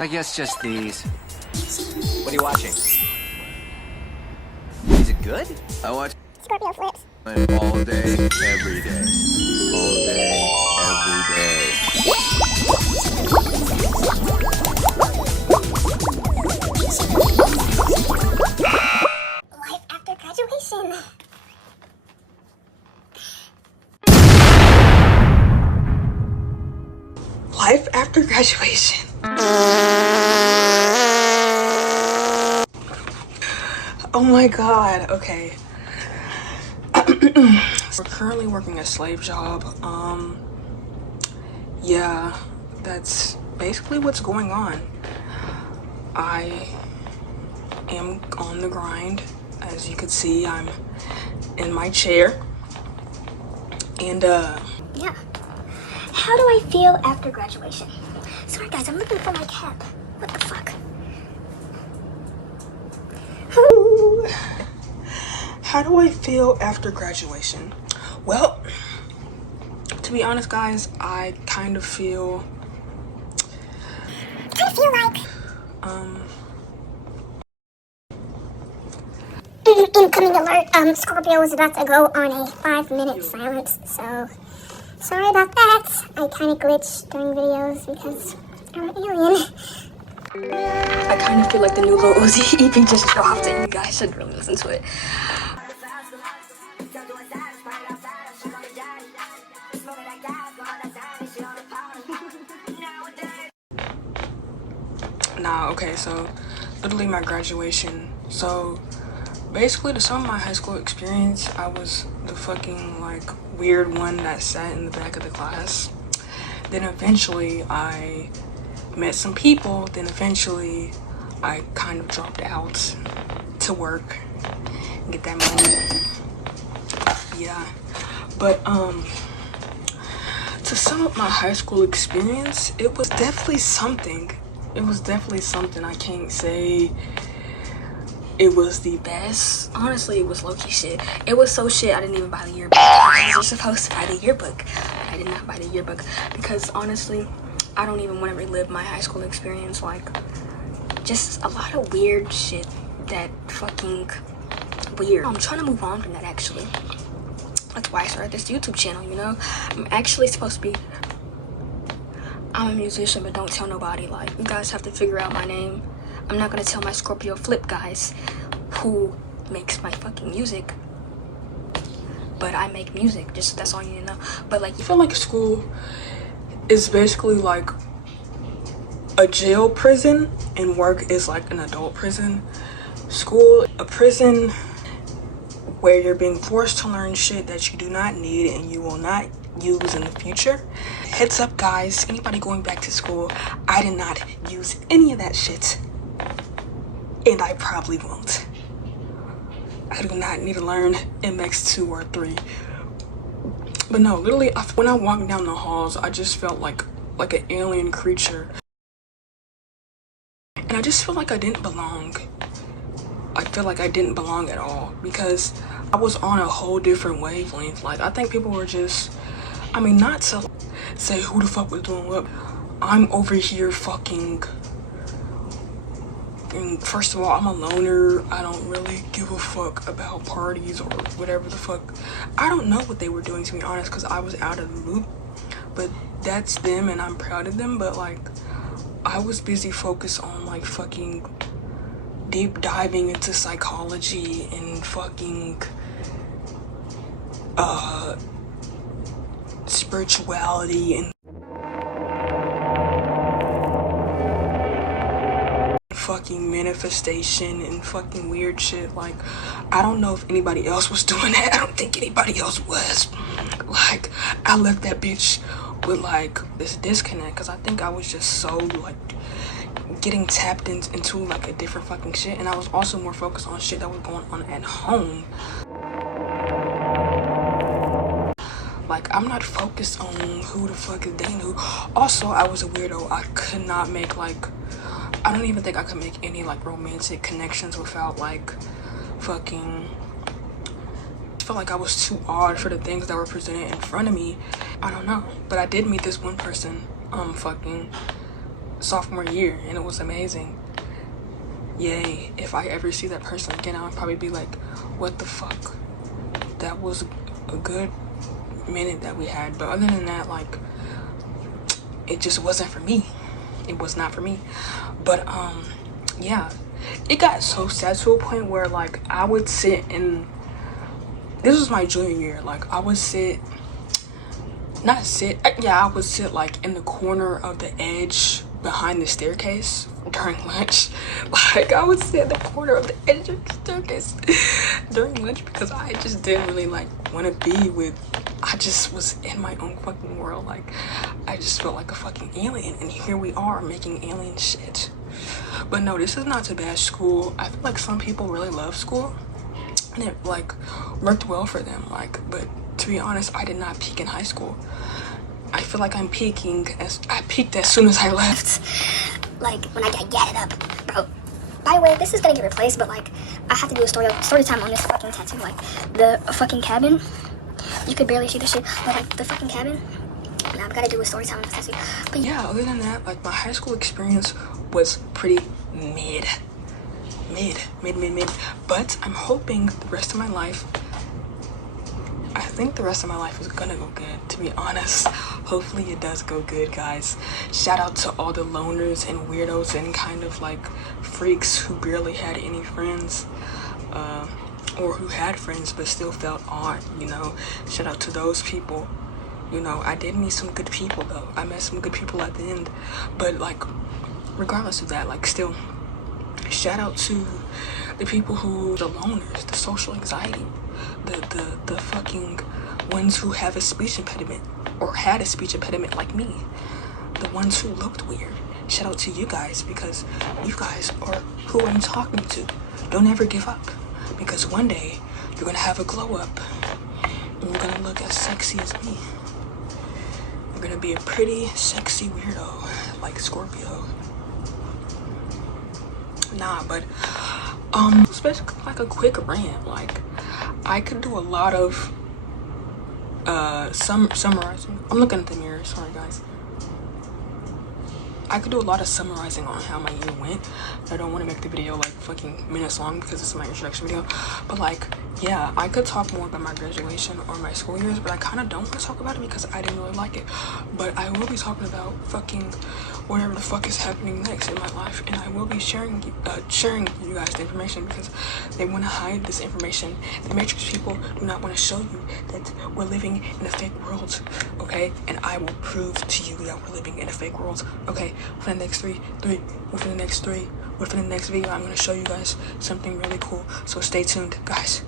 I guess just these. What are you watching? Is it good? I watch Corpioflipps. all day, every day. All day, every day. Life after graduation. Life after graduation. Oh my god, okay. We're currently working a slave job. Yeah, that's basically what's going on. I am on the grind. As you can see, I'm in my chair. And Yeah. How do I feel after graduation? Sorry guys, I'm looking for my cap. What the fuck? how do I feel after graduation? Well, to be honest guys, I kind of feel like incoming alert. Scorpio is about to go on a 5-minute silence, so sorry about that. I kind of glitch during videos because I'm an alien. I kind of feel like the new Lil Uzi EP just dropped and you guys should really listen to it. Nah, okay, so literally my graduation. So basically to sum up my high school experience, I was the fucking like weird one that sat in the back of the class. Then eventually I met some people, then eventually I kind of dropped out to work and get that money. Yeah, but to sum up my high school experience, it was definitely something. I can't say it was the best. Honestly, it was low-key shit. It was so shit I didn't even buy the yearbook. I was supposed to buy the yearbook. I did not buy the yearbook because honestly, I don't even want to relive my high school experience. Like, just a lot of weird shit that fucking weird. I'm trying to move on from that actually. That's why I started this YouTube channel, you know? I'm actually supposed to be, I'm a musician, but don't tell nobody. Like, you guys have to figure out my name. I'm not gonna tell my Scorpio Flip guys who makes my fucking music. But I make music, just that's all you need to know. But like, I feel like school is basically like a jail prison and work is like an adult prison. School, a prison where you're being forced to learn shit that you do not need and you will not use in the future. Heads up guys, anybody going back to school, I did not use any of that shit and I probably won't. I do not need to learn MX2 or 3. But no, literally when I walked down the halls, I just felt like an alien creature. And I just feel like I didn't belong. I feel like I didn't belong at all because I was on a whole different wavelength. Like, I think people were just, I mean, not to say who the fuck was doing what. I'm over here fucking, and first of all, I'm a loner. I don't really give a fuck about parties or whatever the fuck. I don't know what they were doing, to be honest, because I was out of the loop. But that's them and I'm proud of them. But like, I was busy focused on like fucking deep diving into psychology and fucking spirituality and fucking manifestation and fucking weird shit. Like, I don't know if anybody else was doing that. I don't think anybody else was. Like, I left that bitch with like this disconnect because I think I was just so like getting tapped into like a different fucking shit, and I was also more focused on shit that was going on at home. Like, I'm not focused on who the fuck is dating who. Also, I was a weirdo. I could not make like, I don't even think I could make any like romantic connections without like fucking, I felt like I was too odd for the things that were presented in front of me. I don't know, but I did meet this one person fucking sophomore year, and it was amazing. Yay. If I ever see that person again, I'll probably be like, what the fuck? That was a good minute that we had. But other than that, like, it just wasn't for me. It was not for me. But yeah, it got so sad to a point where, like, I would sit in, this was my junior year, like, I would sit I would sit like in the corner of the edge behind the staircase during lunch. Like, I would sit in the corner of the edge of the staircase during lunch because I just didn't really like want to be with, I just was in my own fucking world. Like, I just felt like a fucking alien, and here we are making alien shit. But no, this is not to bash school. I feel like some people really love school and it like worked well for them. Like, but to be honest, I did not peak in high school. I feel like I peaked as soon as I left. Like, when I got gatted up, bro. By the way, this is gonna get replaced, but like, I have to do a story time on this fucking tattoo. Like, the fucking cabin, you could barely see the shit, but like, the fucking cabin, now I've gotta do a story time on this tattoo. But yeah, other than that, like, my high school experience was pretty mid. But I'm hoping the rest of my life, I think the rest of my life is gonna go good, to be honest. Hopefully it does go good, guys. Shout out to all the loners and weirdos and kind of like freaks who barely had any friends, or who had friends but still felt odd, you know. Shout out to those people. You know, I did meet some good people though. I met some good people at the end. But like, regardless of that, like, still, shout out to the people who, the loners, the social anxiety, the fucking ones who have a speech impediment or had a speech impediment like me, the ones who looked weird. Shout out to you guys, because you guys are who I'm talking to. Don't ever give up, because one day you're gonna have a glow up and you're gonna look as sexy as me. You're gonna be a pretty sexy weirdo like Scorpio. Nah, but it's basically like a quick rant. Like, I could do a lot of summarizing. I'm looking at the mirror, sorry guys. I could do a lot of summarizing on how my year went. I don't want to make the video like fucking minutes long because it's my introduction video. But like, yeah, I could talk more about my graduation or my school years, but I kind of don't want to talk about it because I didn't really like it. But I will be talking about fucking whatever the fuck is happening next in my life, and I will be sharing you guys the information because they want to hide this information. The Matrix people do not want to show you that we're living in a fake world, okay? And I will prove to you that we're living in a fake world, okay? Within the next video, I'm going to show you guys something really cool. So stay tuned, guys.